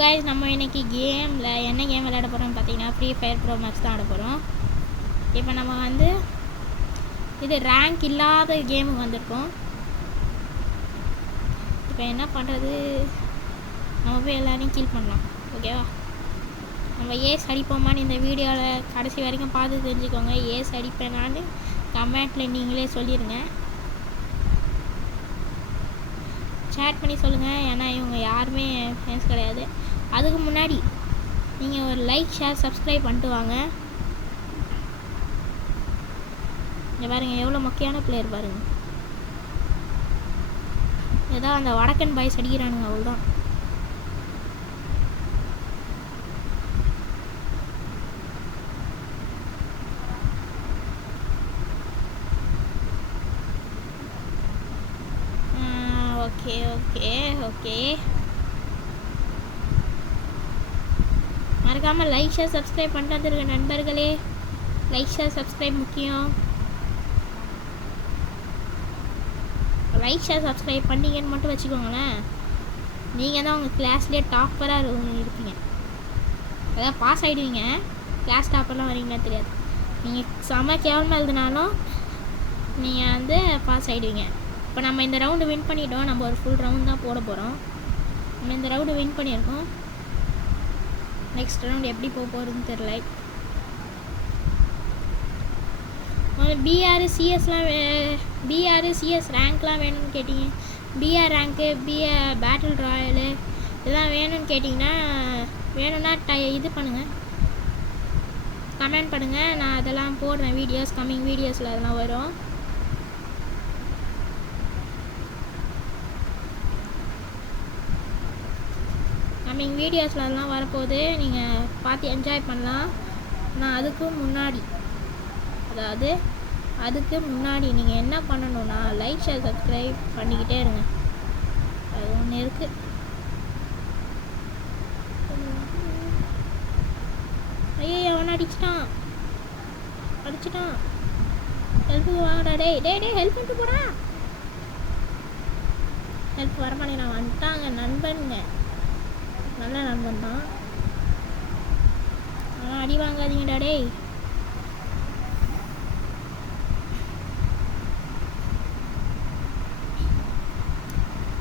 Guys, நம்ம இன்னைக்கு கேமில் என்ன கேம் விளையாட போகிறோம்னு பார்த்தீங்கன்னா ஃப்ரீ ஃபயர் ப்ரோ மேக்ஸ் தான் ஆட போகிறோம். இப்போ நம்ம வந்து இது ரேங்க் இல்லாத கேமுக்கு வந்திருக்கோம். இப்போ என்ன பண்ணுறது, நம்ம போய் எல்லோரையும் கீல் பண்ணலாம். ஓகேவா? நம்ம ஏஸ் அடிப்போமான்னு இந்த வீடியோவில் கடைசி வரைக்கும் பார்த்து தெரிஞ்சுக்கோங்க. ஏஸ் அடிப்பேனான்னு கமெண்ட்டில் நீங்களே சொல்லிடுங்க, சேட் பண்ணி சொல்லுங்கள். ஏன்னா இவங்க யாருமே ஃப்ரெண்ட்ஸ் கிடையாது. அதுக்கு முன்னாடி நீங்கள் ஒரு லைக், ஷேர், சப்ஸ்கிரைப் பண்ணிட்டு வாங்க. இங்கே பாருங்கள் எவ்வளோ முக்கியமான பிளேயர் பாருங்கள். ஏதோ அந்த வடக்கன் பாய்ஸ் அடிக்கிறானுங்க, அவ்வளோதான். ஓகே ஓகே ஓகே, மறக்காமல் லைக், ஷேர், சப்ஸ்கிரைப் பண்ணிட்டு வந்துருங்க நண்பர்களே. லைக், ஷேர், சப்ஸ்கிரைப் முக்கியம். லைக், ஷேர், சப்ஸ்கிரைப் பண்ணிங்கன்னு மட்டும் வச்சுக்கோங்களேன். நீங்கள் தான் உங்கள் கிளாஸ்லேயே டாப்பராக இருப்பீங்க. அதாவது பாஸ் ஆகிடுவீங்க. கிளாஸ் டாப்பர்லாம் வரீங்கன்னா தெரியாது. நீங்கள் செம கேவலமாக எழுதினாலும் நீங்கள் வந்து பாஸ் ஆகிடுவீங்க. இப்போ நம்ம இந்த ரவுண்டு வின் பண்ணிட்டோம். நம்ம ஒரு ஃபுல் ரவுண்ட் தான் போட போகிறோம். நம்ம இந்த ரவுண்டு வின் பண்ணியிருக்கோம். நெக்ஸ்ட் ரவுண்ட் எப்படி போக போகிறதுன்னு தெரில. பிஆர் சிஎஸ் ரேங்க்லாம் வேணும்னு கேட்டிங்க. பிஆர் ரேங்க்கு, பிஆர் பேட்டில் ராயலு இதெல்லாம் வேணும்னு கேட்டிங்கன்னா வேணும்னா இது பண்ணுங்கள், கமெண்ட் பண்ணுங்கள். நான் அதெல்லாம் போடுறேன் வீடியோஸ், கம்மிங் வீடியோஸில் அதெல்லாம் வரும். கம்மிங் வீடியோஸில் அதெல்லாம் வரப்போகுது, நீங்கள் பார்த்து என்ஜாய் பண்ணலாம். நான் அதுக்கு முன்னாடி நீங்கள் என்ன பண்ணணுன்னா லைக், ஷேர், சப்ஸ்கிரைப் பண்ணிக்கிட்டே இருங்க. அது ஒன்று இருக்குது. ஐயோ, அவனை அடிச்சிட்டான். ஹெல்ப்புக்கு வாங்கடா. டேய் ஹெல்ப் பண்ணிட்டு போடா. ஹெல்ப் வரமாட்டேங்க, வந்துட்டாங்க நண்பனுங்க. நல்ல நண்பன் தான். ஆனால் அடி வாங்காதீங்கடா டேய்.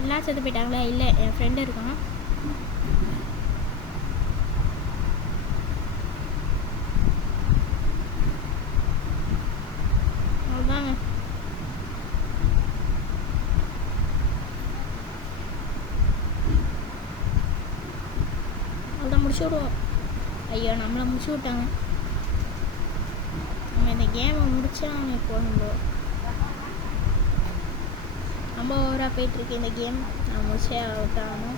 எல்லாம் செத்து போயிட்டாங்களா? இல்லை, என் ஃப்ரெண்டு இருக்கான். அவ்வளோதாங்க. அவ்வளோதான், முடிச்சு விடுவோம். ஐயோ, நம்மளை முடிச்சு விட்டாங்க. நம்ம இந்த கேமை முடிச்சா அவங்க போகணும். ரொம்ப ஓவராக போயிட்டுருக்கு இந்த கேம். நான் முடிச்சே விட்டாகணும்.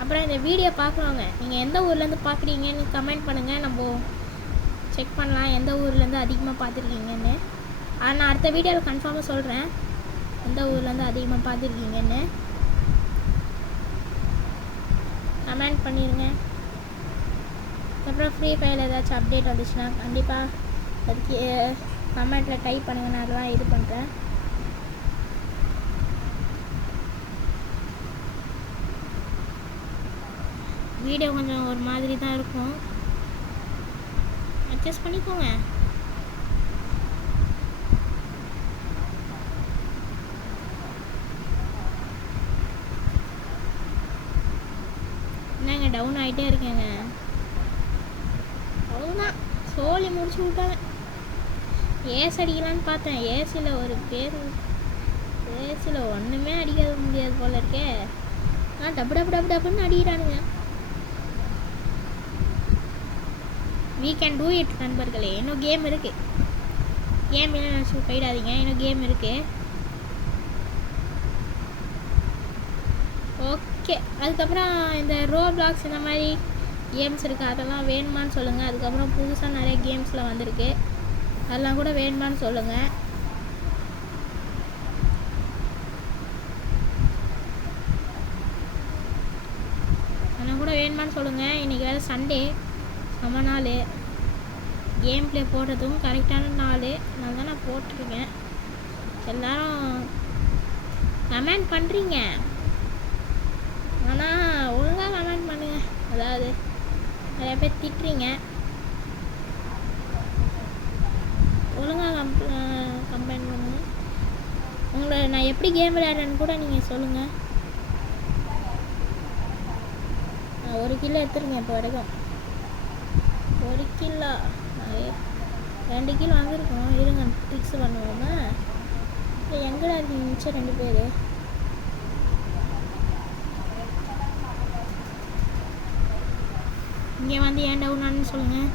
அப்புறம் இந்த வீடியோ பார்க்குறவங்க நீங்கள் எந்த ஊர்லேருந்து பார்க்குறீங்கன்னு கமெண்ட் பண்ணுங்கள். நம்ம செக் பண்ணலாம் எந்த ஊர்லேருந்து அதிகமாக பார்த்துருக்கீங்கன்னு. ஆனால் நான் அடுத்த வீடியோவில் கன்ஃபார்மாக சொல்கிறேன் எந்த ஊர்லேருந்து அதிகமாக பார்த்துருக்கீங்கன்னு. கமெண்ட் பண்ணிடுங்க. அப்புறம் ஃப்ரீ ஃபயரில் ஏதாச்சும் அப்டேட் வந்துச்சுன்னா கண்டிப்பாக அதுக்கு கமெண்ட்டில் டைப் பண்ணுங்கள். நான் அதெல்லாம் இது பண்ணுறேன். வீடியோ கொஞ்சம் ஒரு மாதிரி தான் இருக்கும், அட்ஜஸ்ட் பண்ணிக்கோங்க. என்னங்க டவுன் ஆகிட்டே இருக்கேங்க. அவ்வளோதான், சோலி முடிச்சு விட்டாங்க. ஏஸ் அடிக்கலான்னு பார்த்தேன். ஏசியில் ஒன்றுமே அடிக்க முடியாது போல இருக்கே. டப்புன்னு அடிக்கிறானுங்க. we can do it நண்பர்களே. இன்னும் கேம் இருக்குது. கேம் என்ன நினச்சி போயிடாதீங்க, இன்னும் கேம் இருக்குது. ஓகே, அதுக்கப்புறம் இந்த ரோப்ளாக்ஸ் இந்த மாதிரி கேம்ஸ் இருக்குது, அதெல்லாம் வேணுமான்னு சொல்லுங்கள். அதுக்கப்புறம் புதுசாக நிறைய கேம்ஸில் வந்திருக்கு, அதெல்லாம் கூட வேணுமான்னு சொல்லுங்கள். இன்றைக்கி வேறு சண்டே, நம்ம நாள் கேம் ப்ளே போடுறதும் கரெக்டான நாள். அதனால தான் நான் போட்டிருக்கேன். எல்லோரும் கமெண்ட் பண்ணுறீங்க. நிறைய பேர் திட்டுறீங்க. ஒழுங்காக கம்பைன் பண்ணுங்க. உங்களை நான் எப்படி கேம் விளையாடுறேன்னு கூட நீங்கள் சொல்லுங்கள். நான் 1 கிலோ எடுத்துருங்க இப்போ வரைக்கும். 1 கிலோ 2 கிலோ வாங்கியிருக்கோம். இருங்க ஃபிக்ஸ் பண்ணுவோமா? இல்லை எங்கடா இருக்கீங்க மிச்சம் 2 பேர்? இங்கே வந்து ஏன் டவுன் ஆனு சொல்லுங்கள்.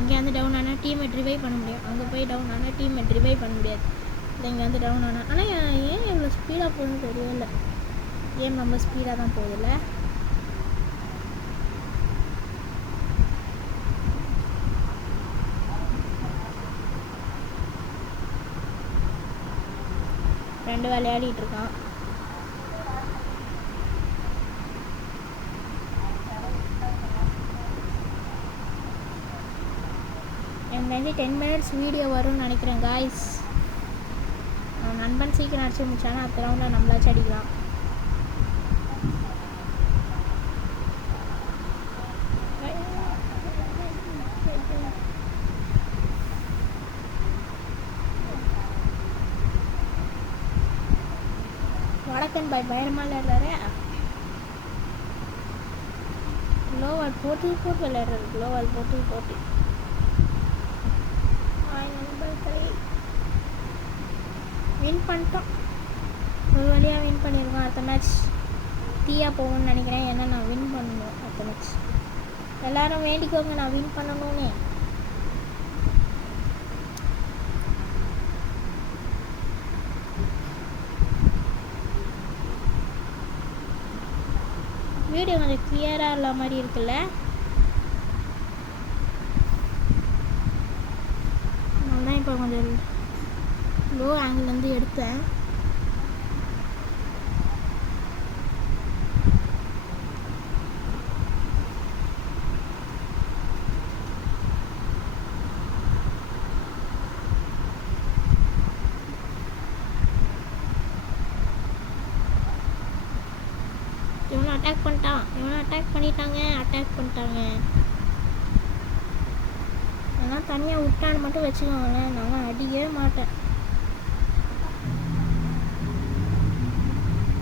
இங்கே வந்து டவுன் ஆனால் டீம்மேட் ரிவைவ் பண்ண முடியும். அங்கே போய் டவுன் ஆனால் டீம்மேட் ரிவைவ் பண்ண முடியாது. இல்லை இங்கே வந்து டவுன் ஆனால் ஆனால் ஏன் இவ்வளோ ஸ்பீடாக போகுதுன்னு தெரியல. கேம் ரொம்ப ஸ்பீடாக தான் போகுதுல்ல. ரெண்டு விளையாடிட்டு இருக்கான். எனக்கு 10 minutes வீடியோ வரும்னு நினைக்கிறேன் காய்ஸ். நண்பன் சீக்கிரம் அடிச்சு முடிச்சானா அடுத்த ரவுண்டில் நம்மளாச்சும் அடிக்கலாம். வடக்கன் பாய் பயரமாக விளையாடுறாரு. லோவால் போட்டு விளையாடுறாரு. லோவால் போட்டு வின் பண்ணிட்டோம். ஒரு வழியாக வின் பண்ணியிருக்கோம். அடுத்த மேட்ச் தீயா போகும்னு நினைக்கிறேன். ஏன்னா நான் வின் பண்ணணும் அடுத்த மேட்ச். எல்லோரும் வேண்டிக்கோங்க நான் வின் பண்ணணும்னு. வீடியோ கொஞ்சம் கிளியராக இல்லாத மாதிரி இருக்குல்ல. நான் இப்போ கொஞ்சம் லோ ஆங்கிள்லேருந்து எடுத்தேன். இவனை அட்டாக் பண்ணிட்டாங்க. அதெல்லாம் தனியாக விட்டான்னு மட்டும் வச்சுக்கோங்களேன். நான் அடிக்கவே மாட்டேன்.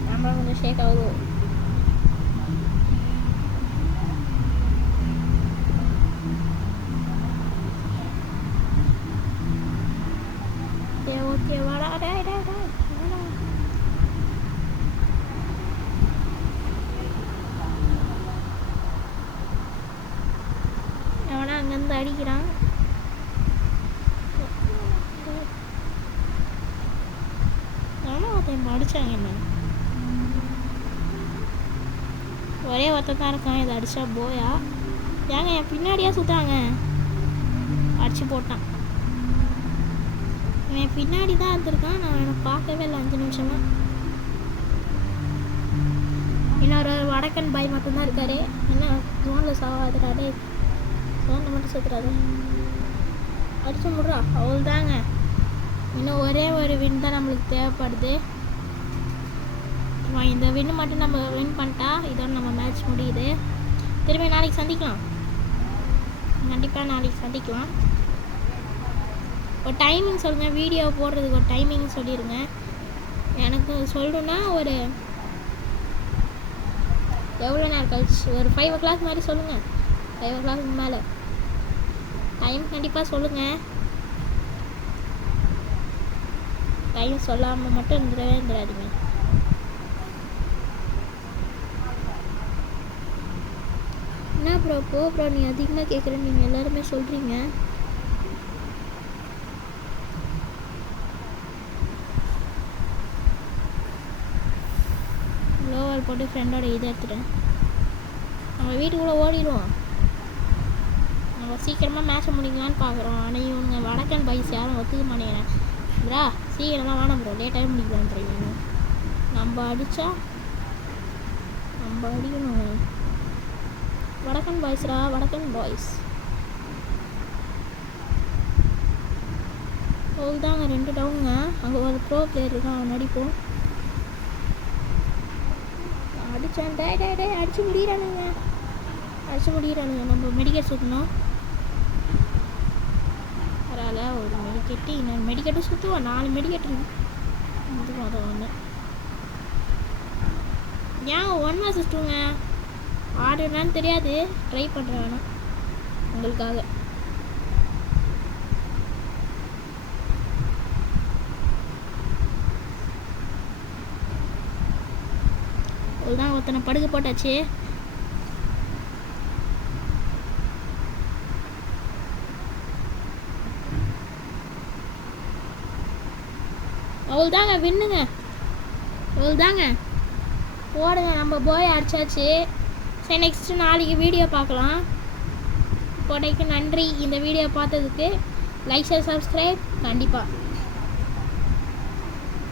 கேமரா கொஞ்சம் ஷேக் ஆகுது. ஓகே வாடா. அவனா அங்கேருந்து அடிக்கிறான். ஆனால் ஒருத்தன் அடித்தாங்க. என்ன ஒரே ஒருத்தன் தான் இருக்கான். இதை அடித்தா போயா? ஏங்க என் பின்னாடியாக சுற்றாங்க. அடித்து போட்டான். என் பின்னாடி தான் இருந்திருக்கான். நான் எனக்கு பார்க்கவே இல்லை 5 நிமிஷமாக. இன்னொரு வடக்கன் பாய் மட்டும்தான் இருக்காரு. என்ன ஜோனில் சாவாதுடாடே. ஜோனில் மட்டும் சுற்றுறாரு. அடிச்சு முடுறா. அவ்வளோதாங்க. இன்னும் ஒரே ஒரு வின் தான் நம்மளுக்கு தேவைப்படுது. இந்த வின்னு மட்டும் நம்ம வின் பண்ணிட்டா இதோட நம்ம மேட்ச் முடியுது. திரும்பி நாளைக்கு சந்திக்கலாம். கண்டிப்பாக நாளைக்கு சந்திக்கலாம். ஒரு டைமிங் சொல்லுங்கள். வீடியோ போடுறதுக்கு ஒரு டைமிங் சொல்லிடுங்க. எனக்கு சொல்லணுன்னா ஒரு எவ்வளோ நேரம் கழிச்சு ஒரு 5 o'clock மாதிரி சொல்லுங்கள். 5 o'clock மேலே டைம் கண்டிப்பாக சொல்லுங்கள். டைம் சொல்லாமல் மட்டும் இருந்துடாதீங்க. என்ன ப்ரோ நீ அதிகமாக கேட்குறேன்னு நீங்கள் எல்லாருமே சொல்கிறீங்க. லோவால் போட்டு ஃப்ரெண்டோட இதை எடுத்துட்டேன். நம்ம வீட்டுக்குள்ளே ஓடிடுவோம். நம்ம சீக்கிரமாக மேட்சை முடிக்கலான்னு பார்க்குறோம். ஆனால் இவங்க வடக்கன் பைஸ் யாரும் ஒத்துக்க மாட்டேங்கிறேன். ப்ரா சீக்கிரமாக வேணாம் ப்ரோ, லேட்டாகவே முடிக்கலான்றீங்க. நம்ம அடிக்கணும். வடக்கன் பாய்ஸ்ரா, வடக்கன் பாய்ஸ். தாங்க 2 டவுனுங்க. அங்கே ஒரு ப்ரோ பிளேயர் இருக்கான். அவன் அடிப்போம். அடித்தான். டே அடிச்சு முடிகிறானுங்க. அடிச்சு முடிகிறானுங்க. நம்ம மெடிக்கெட் சுற்றணும். பரவாயில்ல, ஒரு மெடிக்கெட்டு இன்னொரு மெடிக்கெட்டும் சுற்றுவோம். 4 மெடிக்கெட் இருக்கு. இதுவும் அதை ஒன்று. ஏன் 1 vs 2ங்க ஆடுனான்னு தெரியாது. ட்ரை பண்ணுறேன் வேணாம் உங்களுக்காக. அதுதான் ஒருத்தனை படுக்க போட்டாச்சு. அவ்வளோதாங்க, வின்னுங்க. அவ்வளோதாங்க, ஓடுங்க. நம்ம போய் அடிச்சாச்சு. சரி, நெக்ஸ்ட்டு நாளைக்கு வீடியோ பார்க்கலாம். இப்போதைக்கு நன்றி இந்த வீடியோ பார்த்ததுக்கு. லைக் ஷேர் சப்ஸ்கிரைப் கண்டிப்பாக.